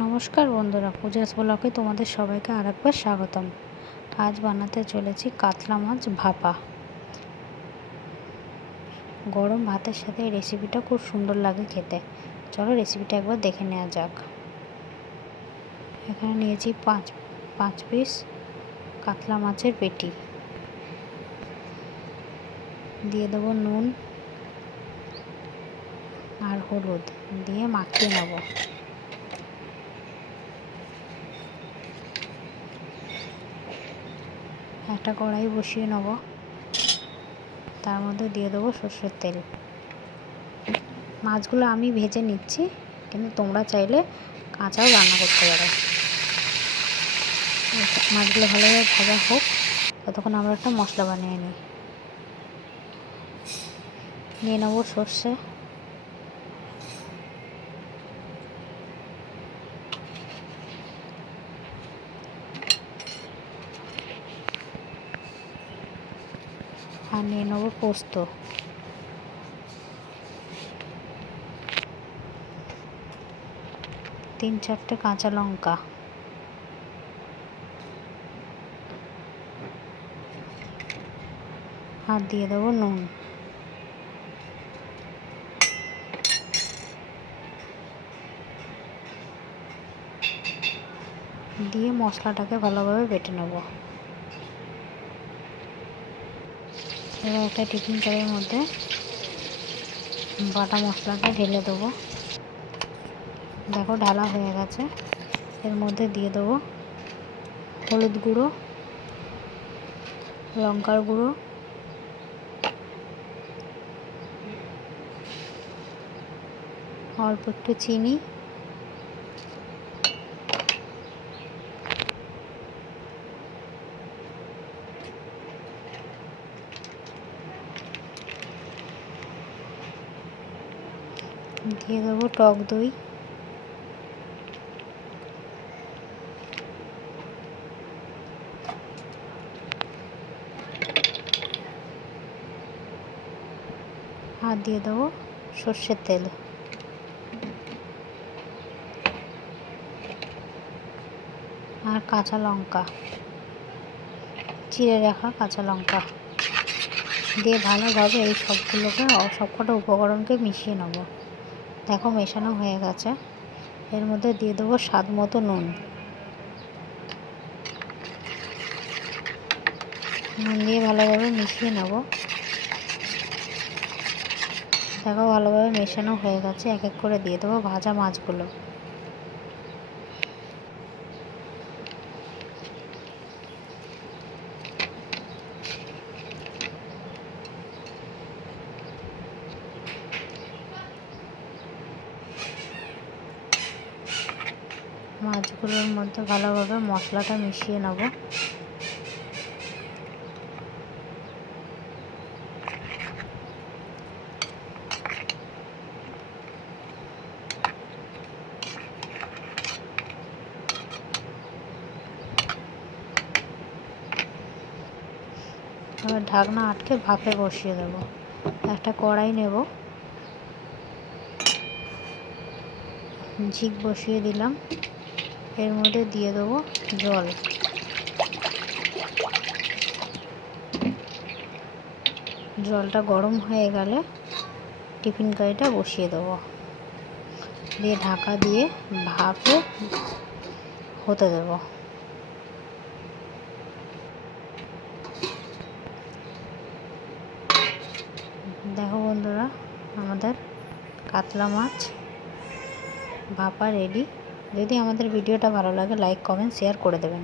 নমস্কার বন্ধুরা, পূজাস ব্লগে তোমাদের সবাইকে আরেকবার স্বাগতম। আজ বানাতে চলেছি কাতলা মাছ ভাপা। গরম ভাতের সাথে এই রেসিপিটা খুব সুন্দর লাগে খেতে। চলো রেসিপিটা একবার দেখে নেওয়া যাক। এখানে নিয়েছি পাঁচ পিস কাতলা মাছের পেটি। দিয়ে দেবো নুন আর হলুদ দিয়ে মাখিয়ে নেব। একটা কড়াই বসিয়ে নেব, তার মধ্যে দিয়ে দেবো সর্ষের তেল। মাছগুলো আমি ভেজে নিচ্ছি, কিন্তু তোমরা চাইলে কাঁচাও রান্না করতে পারো। মাছগুলো ভালোভাবে ভাজা হোক, ততক্ষণ আমরা একটা মশলা বানিয়ে নিয়ে নেবো সর্ষে, আর নিয়ে নেবো পোস্ত, তিন চারটে কাঁচা লঙ্কা, আর দিয়ে দেবো নুন। দিয়ে মশলাটাকে ভালোভাবে বেটে নেব। এবার একটা টিফিন কড়াইয়ের মধ্যে বাটা মশলাটা ঢেলে দেবো। দেখো ঢালা হয়ে গেছে। এর মধ্যে দিয়ে দেবো হলুদ গুঁড়ো, লঙ্কার গুঁড়ো, অল্প একটু চিনি, দিয়ে দেবো টক দই, আর দিয়ে দেবো সর্ষের তেল। আর কাঁচা লঙ্কা, চিড়ে রাখা কাঁচা লঙ্কা দিয়ে ভালোভাবে এই সবকটা উপকরণকে মিশিয়ে নেব। দেখো মেশানো হয়ে গেছে। এর মধ্যে দিয়ে দেবো স্বাদ মতো নুন। নুন দিয়ে ভালোভাবে মিশিয়ে নেব। দেখো ভালোভাবে মেশানো হয়ে গেছে। এক এক করে দিয়ে দেবো ভাজা মাছগুলো। মাছগুলোর মধ্যে ভালোভাবে মশলাটা মিশিয়ে নেব। এবার ঢাকনা আটকে ভাপে বসিয়ে দেবো। একটা কড়াই নেব, ঝিক বসিয়ে দিলাম। এর মধ্যে দিয়ে দেবো জল। জলটা গরম হয়ে গেলে টিফিন কারিটা বসিয়ে দেবো, দিয়ে ঢাকা দিয়ে ভাপে হতে দেব। দেখো বন্ধুরা, আমাদের কাতলা মাছ ভাপা রেডি। যদি আমাদের ভিডিওটা ভালো লাগে, লাইক কমেন্ট শেয়ার করে দেবেন।